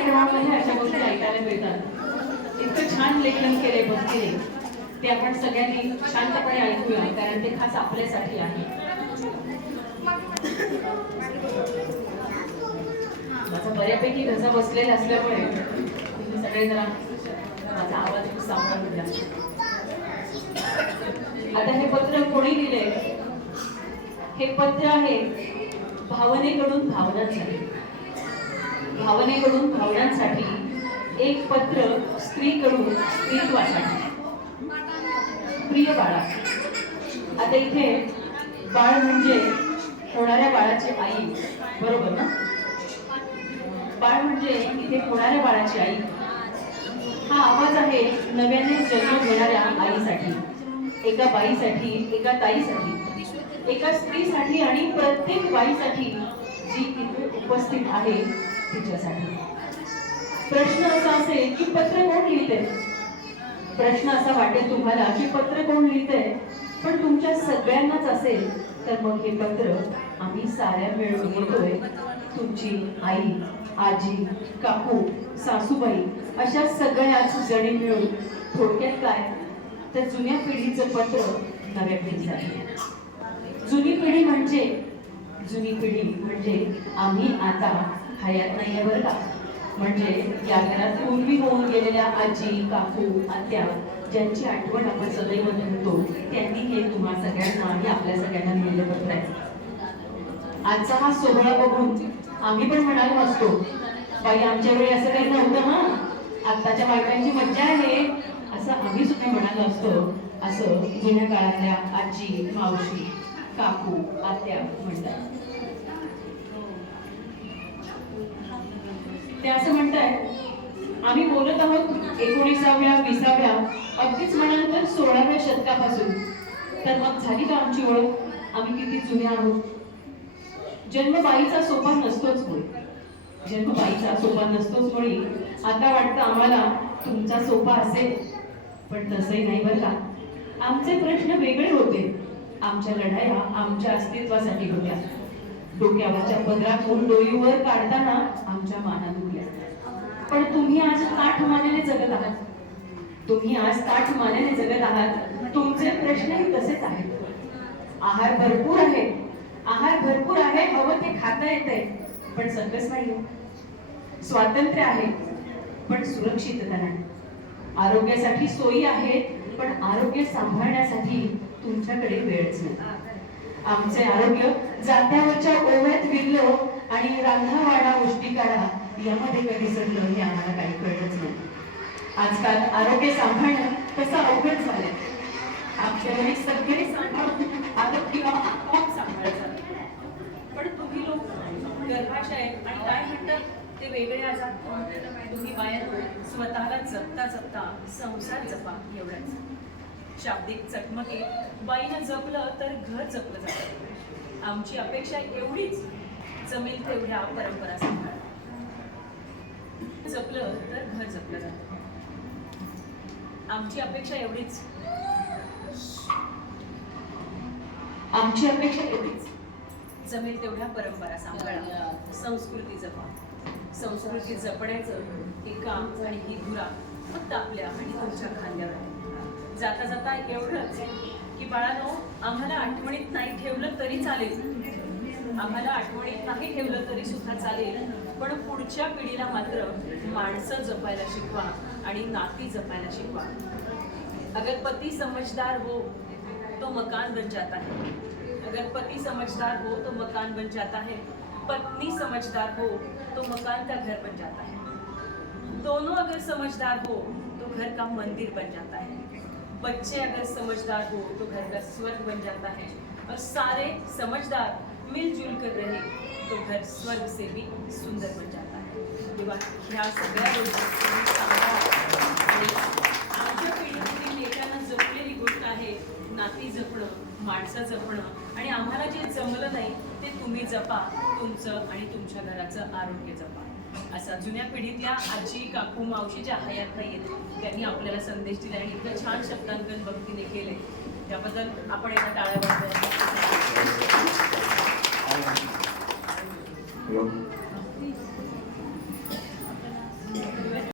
लेखनामध्ये अशा गोष्टी ऐकायला मिळतात. इतकं छान लेखन केले भक्तीने, ते आपण सगळ्यांनी शांतपणे ऐकूया, कारण ते खास आपल्यासाठी आहे. माझा बऱ्यापैकी घसा बसलेला असल्यामुळे तुम्ही सगळे जरा माझा आवाज सांभाळून घ्या. आता हे पत्र कोणी लिहिले? हे पत्र आहे भावनेकडून भावनांसाठी. भावनेकडून भावनांसाठी एक पत्र स्त्रीकडून स्त्रीत्वासाठी. प्रिय बाळा, आता इथे बाळ म्हणजे होणाऱ्या बाळाची आई, बरोबर ना? बाळ म्हणजे इथे होणाऱ्या बाळाची आई. हा आवाज आहे नव्याने जन्म घेणाऱ्या आईसाठी, एका बाईसाठी, एका ताईसाठी, एका स्त्रीसाठी आणि प्रत्येक बाईसाठी जी इथे उपस्थित आहे तिच्यासाठी. प्रश्न असा असेल की पत्र कोण लिहिते? प्रश्न असा वाटेल तुम्हाला की पत्र कोण लिहिते, पण तुमच्या सगळ्यांनाच असेल तर मग हे पत्र आम्ही साऱ्या मिळून लिहितोय. तुमची आई, आजी, काकू, सासूबाई अशा सगळ्याच जणी मिळून. थोडक्यात काय तर जुन्या पिढीचं पत्र नव्या पिढीसाठी. जुनी पिढी म्हणजे आम्ही आता हयात नाहीये बरं का. म्हणजे या घरात पूर्वी होऊन गेलेल्या आजी, काकू, आत्या ज्यांची आठवण आपण सदैव ठेवतो, त्यांनी हे तुम्हा सगळ्यांना आणि आपल्या सगळ्यांना लिहिलं पत्र आहे. आजचा हा सोहळा बघून आम्ही पण म्हणालो असतो, बाई आमच्या वेळी असं काही नव्हतं हा, आत्ताच्या बायकांची मज्जा आहे, असं आम्ही सुद्धा म्हणालो असतो. असं जुन्या काळातल्या आजी, मावशी, काकू, आत्या म्हणतात. ते असं म्हणतायत आम्ही बोलत आहोत 19व्या 20व्या अगदीच म्हणाल तर 16व्या शतकापासून. तर मग झाली का आमची ओळख? आम्ही किती जुने आहोत. जन्म बाईचा सोपा नसतोच मुळी. जन्म बाईचा सोपा नसतोच मुळी. आता वाटतं आम्हाला तुमचा सोपा असेल, पण तसंही नाही बरं का. आमचे प्रश्न वेगळे होते. आमच्या लढाया आमच्या अस्तित्वासाठी होत्या. डोक्यावरच्या पदरातून डोईवर काढताना आमच्या माना दुखल्या. पण तुम्ही आज ताठ मानेने जगत आहात. तुम्ही आज ताठ मानेने जगत आहात. तुमचे प्रश्नही तसेच आहेत. आहार भरपूर आहे, आहार भरपूर आहे, हवं ते खाता येते, पण सकस नाही. स्वातंत्र्य आहे पण सुरक्षितता नाही. आरोग्यासाठी सोयी आहेत, पण आरोग्य सांभाळण्यासाठी तुमच्याकडे वेळच नाही. आमचे आरोग्य जात्यावरच्या ओव्यात विरलं आणि रांधावाडा गोष्टी काढा यामध्ये कधी सडलं हे आम्हाला काही कळलंच नाही. आजकाल आरोग्य सांभाळणं तसं अवघड झालंय. आमच्या घरी सगळे सांभाळून आरोग्य आपोआप सांभाळतात. पण तुम्ही लोक गर्भाशय आणि काय म्हणतात ते वेगळे आजार. तुम्ही बाहेर स्वतःला जपता जपता संसार जपा एवढंच. शाब्दिक चकमकी बाईनं जपलं तर घर जपलं जातं. आमची अपेक्षा एवढीच, जमेल तेवढ्या परंपरा सांभाळा. जपलं तर घर जपलं जातं. आमची अपेक्षा एवढीच, आमची अपेक्षा एवढीच, जमेल तेवढ्या परंपरा सांभाळा. संस्कृती जपा. संस्कृती जपण्याचं हे काम आणि ही धुरा फक्त आपल्या आणि तुमच्या खांद्यावर आहे. जाता जाता एवढंच की बाळांनो, आम्हाला आठवणीत नाही ठेवलं तरी चालेल. आम्हाला आठवणीत नाही ठेवलं तरी सुद्धा चालेल, पण पुढच्या पिढीला मात्र माणसं जपायला शिकवा आणि नाती जपायला शिकवा. अगर पती समझदार हो तो मकान बन जाता है. अगर पति समझदार हो तो मकान बन जाता है. पत्नी समझदार हो तो मकान का घर बन जाता है. दोनों अगर समझदार हो तो घर का मंदिर बन जाता है. बच्चे अगर समझदार हो तो घर का स्वर्ग बन जाता है. और सारे समझदार मिलजुल कर रहे तो घर स्वर्ग से भी सुंदर बन जाता है. तेव्हा ह्या सगळ्या गोष्टी आमच्या पिढीतील लेखांना जपलेली गोष्ट आहे. नाती जपणं, माणसं जपणं आणि आम्हाला जे जमलं नाही ते तुम्ही जपा. तुमचं आणि तुमच्या घराचं आरोग्य जपा. असा जुन्या पिढीतल्या आजी, काकू, मावशी ज्या हयात नाहीयेत त्यांनी आपल्याला संदेश दिला आणि इतकं छान शब्दांकन भक्तीने केले. त्याबद्दल आपण एका टाळ्या वाजवूया.